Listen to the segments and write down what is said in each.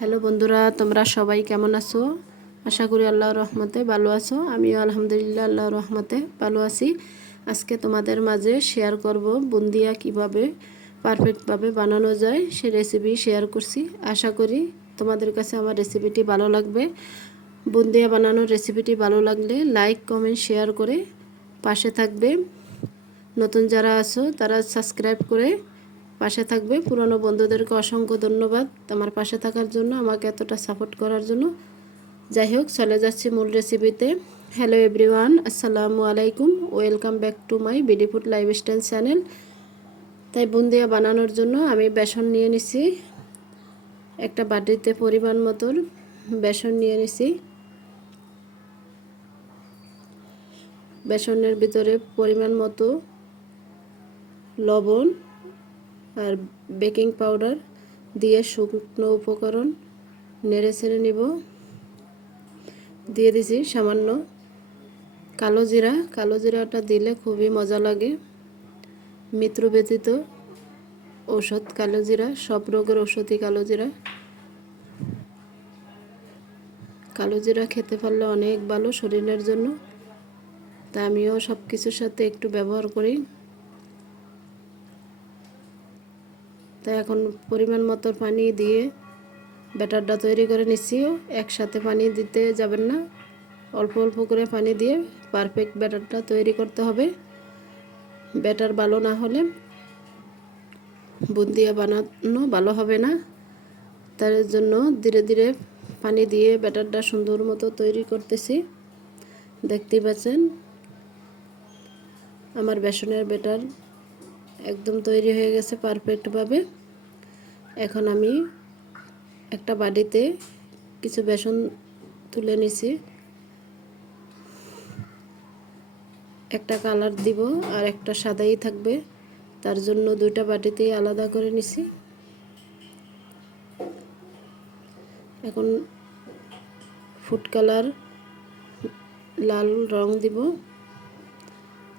Hello বন্ধুরা, তোমরা সবাই কেমন আছো? আশা করি আল্লাহর রহমতে ভালো আছো। আমিও আলহামদুলিল্লাহ আল্লাহর রহমতে ভালো আছি। আজকে তোমাদের মাঝে শেয়ার করব বুন্দিয়া কীভাবে পারফেক্টভাবে বানানো যায় সে রেসিপি শেয়ার করছি। আশা করি তোমাদের কাছে আমার রেসিপিটি ভালো লাগবে। বুন্দিয়া বানানোর রেসিপিটি ভালো লাগলে লাইক কমেন্ট শেয়ার করে পাশে থাকবে। নতুন যারা আছো তারা সাবস্ক্রাইব করে পাশে থাকবে। পুরনো বন্ধুদেরকে অসংখ্য ধন্যবাদ আমার পাশে থাকার জন্য, আমাকে এতটা সাপোর্ট করার জন্য। যাই হোক, চলে যাচ্ছি মূল রেসিপিতে হ্যালো এভরিওয়ান আসসালামু আলাইকুম। Welcome back to my BD food lifestyle channel তাই বুন্দিয়া বানানোর জন্য আমি বেসন নিয়ে নিছি। একটা বাটিতে পরিমাণ মতন বেসন নিয়ে নিছি। বেসনের ভিতরে পরিমাণ মতো লবণ। আর বেকিং পাউডার দিয়ে শুকনো উপকরণ নেড়ে ছেড়ে নিব। দিয়ে দিছি সামান্য কালো জিরা। কালো জিরাটা দিলে খুবই মজা লাগে। মিত্র ব্যতীত ঔষধ কালো জিরা, সব রোগের ঔষধই কালো জিরা। কালো জিরা খেতে পারলে অনেক ভালো শরীরের জন্য। তা আমিও সব কিছুর সাথে একটু ব্যবহার করি। তাই এখন পরিমাণ মতো পানি দিয়ে ব্যাটারটা তৈরি করে নিচ্ছিও একসাথে পানি দিতে যাবেন না। অল্প অল্প করে পানি দিয়ে পারফেক্ট ব্যাটারটা তৈরি করতে হবে। ব্যাটার ভালো না হলে বুন্দিয়া বানানো ভালো হবে না। তার জন্য ধীরে ধীরে পানি দিয়ে ব্যাটারটা সুন্দর মতো তৈরি করতেছি। দেখতে পাচ্ছেন, আমার বেসনের ব্যাটার একদম তৈরি হয়ে গেছে পারফেক্টভাবে। এখন আমি একটা বাড়িতে কিছু বেসন তুলে নিছি। একটা কালার দিব আর একটা সাদাই থাকবে। তার জন্য দুইটা বাটিতেই আলাদা করে নিছি। এখন ফুড কালার লাল রং দিব।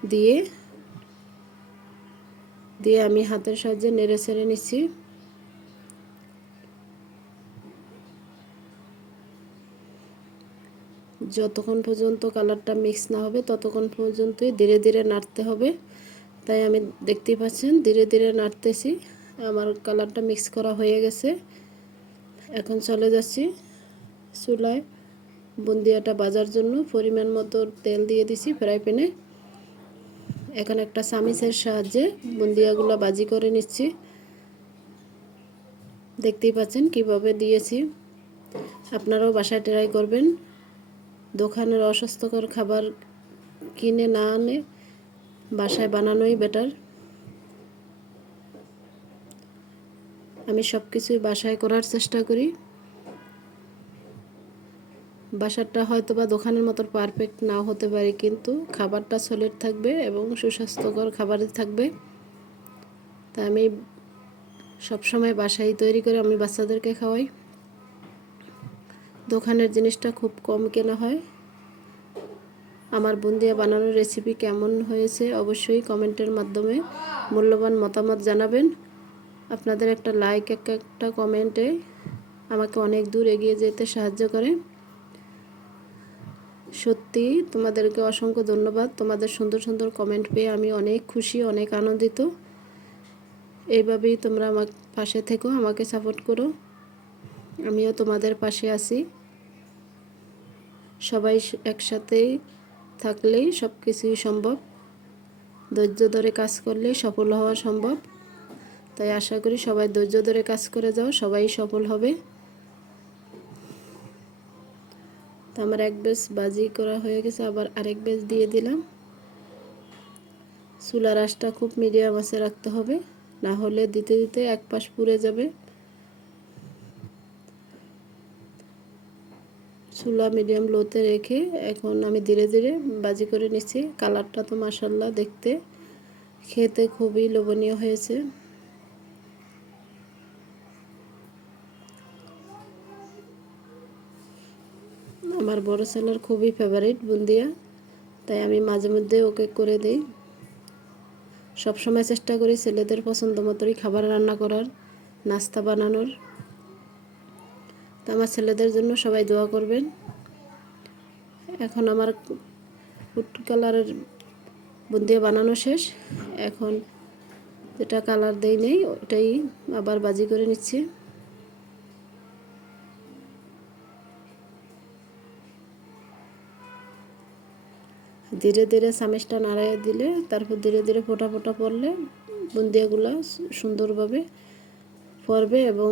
দিয়ে দিয়ে আমি হাতের সাহায্যে নেড়ে ছেড়ে নিচ্ছি। যতক্ষণ পর্যন্ত কালারটা মিক্স না হবে, ততক্ষণ পর্যন্তই ধীরে ধীরে নাড়তে হবে। তাই আমি দেখতেই পাচ্ছেন, ধীরে ধীরে নাড়তেছি। আমার কালারটা মিক্স করা হয়ে গেছে। এখন চলে যাচ্ছি চুলায়। বুন্দিয়াটা বাজার জন্য পরিমাণ মতো তেল দিয়ে দিছি ফ্রাই প্যানে। এখন একটা সামিসের সাহায্যে বুন্দিয়াগুলো বাজি করে নিচ্ছি। দেখতেই পাচ্ছেন কীভাবে দিয়েছি। আপনারাও বাসায় ট্রাই করবেন। দোকানের অস্বাস্থ্যকর খাবার কিনে না আনে বাসায় বানানোই বেটার। আমি সব কিছুই বাসায় করার চেষ্টা করি। বাসারটা হয়তো বা দোকানের মতো পারফেক্ট নাও হতে পারে, কিন্তু খাবারটা সলিড থাকবে এবং সুস্বাস্থ্যকর খাবারই থাকবে। তা আমি সবসময় বাসায় তৈরি করে আমি বাচ্চাদেরকে খাওয়াই। দোকানের জিনিসটা খুব কম কেনা হয়। আমার বুন্দিয়া বানানোর রেসিপি কেমন হয়েছে অবশ্যই কমেন্টের মাধ্যমে মূল্যবান মতামত জানাবেন। আপনাদের একটা লাইক এক একটা কমেন্টে আমাকে অনেক দূর এগিয়ে যেতে সাহায্য করে। সত্যি তোমাদেরকে অসংখ্য ধন্যবাদ। তোমাদের সুন্দর সুন্দর কমেন্ট পেয়ে আমি অনেক খুশি, অনেক আনন্দিত। এইভাবেই তোমরা আমার পাশে থেকো, আমাকে সাপোর্ট করো। আমিও তোমাদের পাশে আছি। সবাই একসাথেই থাকলেই সব কিছুই সম্ভব। ধৈর্য ধরে কাজ করলেই সফল হওয়া সম্ভব। তাই আশা করি সবাই ধৈর্য ধরে কাজ করে যাও, সবাই সফল হবে। তো আমার এক বেশ বাজি করা হয়ে গেছে, আবার আরেক বেশ দিয়ে দিলাম। চুলার আঁশটা খুব মিডিয়াম আছে রাখতে হবে, না হলে দিতে দিতে এক পাশ পুড়ে যাবে। চুলা মিডিয়াম লোতে রেখে এখন আমি ধীরে ধীরে বাজি করে নিচ্ছি। কালারটা তো মাসাল্লাহ দেখতে, খেতে খুবই লোভনীয় হয়েছে। আমার বড় ছেলের খুবই ফেভারিট বুন্দিয়া, তাই আমি মাঝে মধ্যে ওকে করে দিই। সবসময় চেষ্টা করি ছেলেদের পছন্দ মতোই খাবার রান্না করার, নাস্তা বানানোর। তো আমার ছেলেদের জন্য সবাই দোয়া করবেন। এখন আমার ফুড কালারের বুন্দিয়া বানানো শেষ। এখন যেটা কালার দেই নেই ওটাই আবার বাজি করে নিচ্ছি। ধীরে ধীরে সামেজটা নাড়াইয়ে দিলে, তারপর ধীরে ধীরে ফোটা ফোটা পড়লে বুন্দিয়াগুলো সুন্দরভাবে পড়বে এবং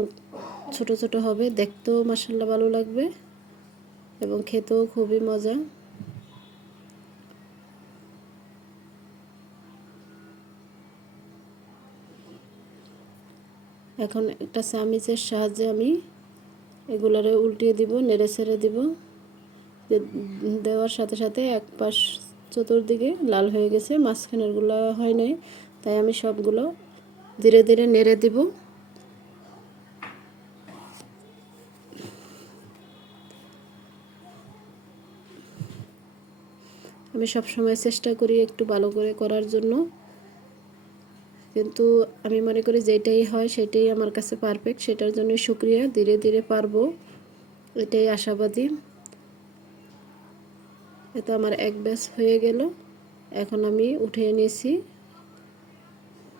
ছোট ছোট হবে। দেখতেও মাসাল্লা ভালো লাগবে এবং খেতেও খুবই মজা। এখন একটা চামিচের সাহায্যে আমি এগুলারে উল্টিয়ে দিব, নেড়ে ছেড়ে দিব। দেওয়ার সাথে সাথে এক পাশ চতুর্দিকে লাল হয়ে গেছে, মাঝখানেরগুলো হয় নাই, তাই আমি সবগুলো ধীরে ধীরে নেড়ে দিব। আমি সব সময় চেষ্টা করি একটু ভালো করে করার জন্য, কিন্তু আমি মনে করি যেটাই হয় সেটাই আমার কাছে পারফেক্ট সেটার জন্য শুক্রিয়া, ধীরে ধীরে পারব, এটাই আশাবাদী। এতো আমার এক ব্যাস হয়ে গেল। এখন আমি উঠিয়ে নিয়েছি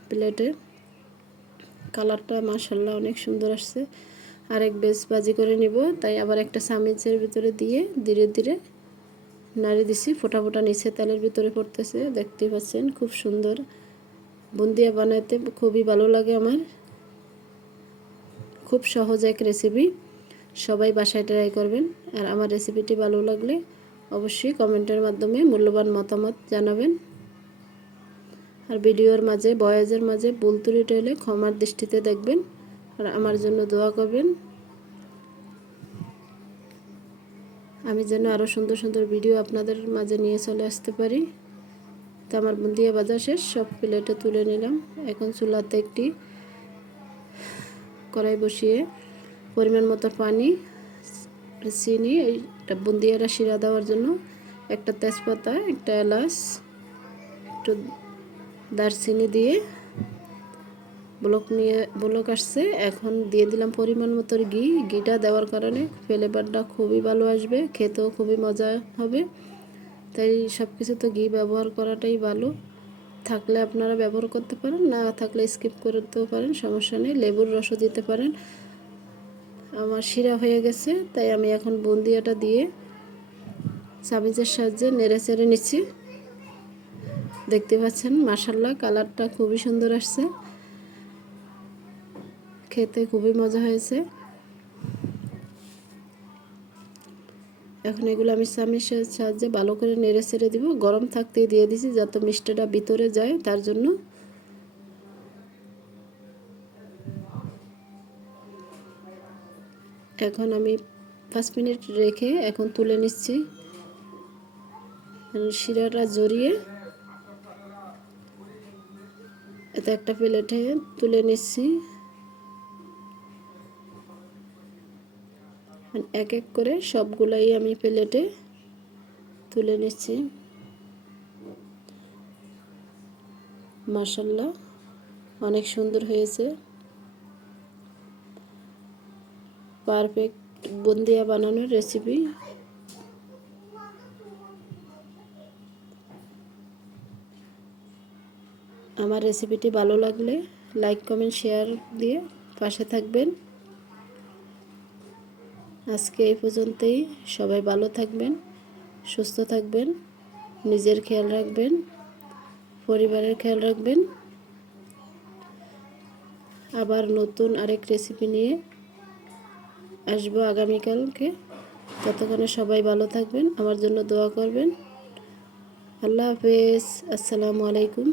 প্লেটে কালারটা মাসাল্লাহ অনেক সুন্দর আসছে। আরেক বেশ বাজি করে নিব, তাই আবার একটা সামিজের ভিতরে দিয়ে ধীরে ধীরে নাড়ি দিছি। ফোটা ফোটা নিচে তেলের ভিতরে পড়তেছে দেখতে পাচ্ছেন, খুব সুন্দর। বুন্দিয়া বানাতে খুবই ভালো লাগে আমার। খুব সহজ এক রেসিপি সবাই বাসায় ট্রাই করবেন, আর আমার রেসিপিটি ভালো লাগলে অবশ্যই কমেন্টের মাধ্যমে মূল্যবান মতামত জানাবেন। আর ভিডিওর মাঝে, বয়েজের মাঝে ভুল হলে ক্ষমার দৃষ্টিতে দেখবেন। আর আমার জন্য দোয়া করবেন। আমি যেন আরও সুন্দর সুন্দর ভিডিও আপনাদের মাঝে নিয়ে চলে আসতে পারি। তো আমার বুন্দিয়া বাজার শেষ, সব প্লেটে তুলে নিলাম। এখন চুলাতে একটি কড়াই বসিয়ে পরিমাণ মতো পানি, চিনি এইটা বুন্দিয়াটা শিরা দেওয়ার জন্য, একটা তেজপাতা, একটা এলাচ, একটু দারচিনি দিয়ে ব্লক নিয়ে, ব্লক আসছে। এখন দিয়ে দিলাম পরিমাণ মতো ঘি। ঘিটা দেওয়ার কারণে ফ্লেভারটা খুবই ভালো আসবে, খেতেও খুবই মজা হবে। তাই সব কিছু তো ঘি ব্যবহার করাটাই ভালো। থাকলে আপনারা ব্যবহার করতে পারেন, না থাকলে স্কিপ করতেও পারেন, সমস্যা নেই। লেবুর রসও দিতে পারেন। আমার শিরা হয়ে গেছে, তাই আমি এখন বন্দিয়াটা দিয়ে চামিচের সাহায্যে নেড়ে চেড়ে নিচ্ছি। দেখতে পাচ্ছেন মাসাল্লা কালারটা খুবই সুন্দর আসছে। খেতে খুবই মজা হয়েছে। এখন এগুলো আমি চামিচের সাহায্যে ভালো করে নেড়ে ছেড়ে দিব। গরম থাকতেই দিয়ে দিছি, যাতে মিষ্টিটা ভিতরে যায়, তার জন্য এখন আমি পাঁচ মিনিট রেখে এখন তুলে নিচ্ছি। শিরাটা জড়িয়ে এতে একটা প্লেটে তুলে নিচ্ছি। এক এক করে সবগুলাই আমি প্লেটে তুলে নিচ্ছি। মাসাল্লাহ অনেক সুন্দর হয়েছে। পারফেক্ট বন্দিয়া বানানোর রেসিপি আমার রেসিপিটি ভালো লাগলে লাইক কমেন্ট শেয়ার দিয়ে পাশে থাকবেন। আজকে এই পর্যন্তই। সবাই ভালো থাকবেন, সুস্থ থাকবেন, নিজের খেয়াল রাখবেন, পরিবারের খেয়াল রাখবেন। আবার নতুন আরেক রেসিপি নিয়ে আসব আগামীকালকে। ততক্ষণে সবাই ভালো থাকবেন আমার জন্য দোয়া করবেন। আল্লাহ হাফেজ আসসালামু আলাইকুম।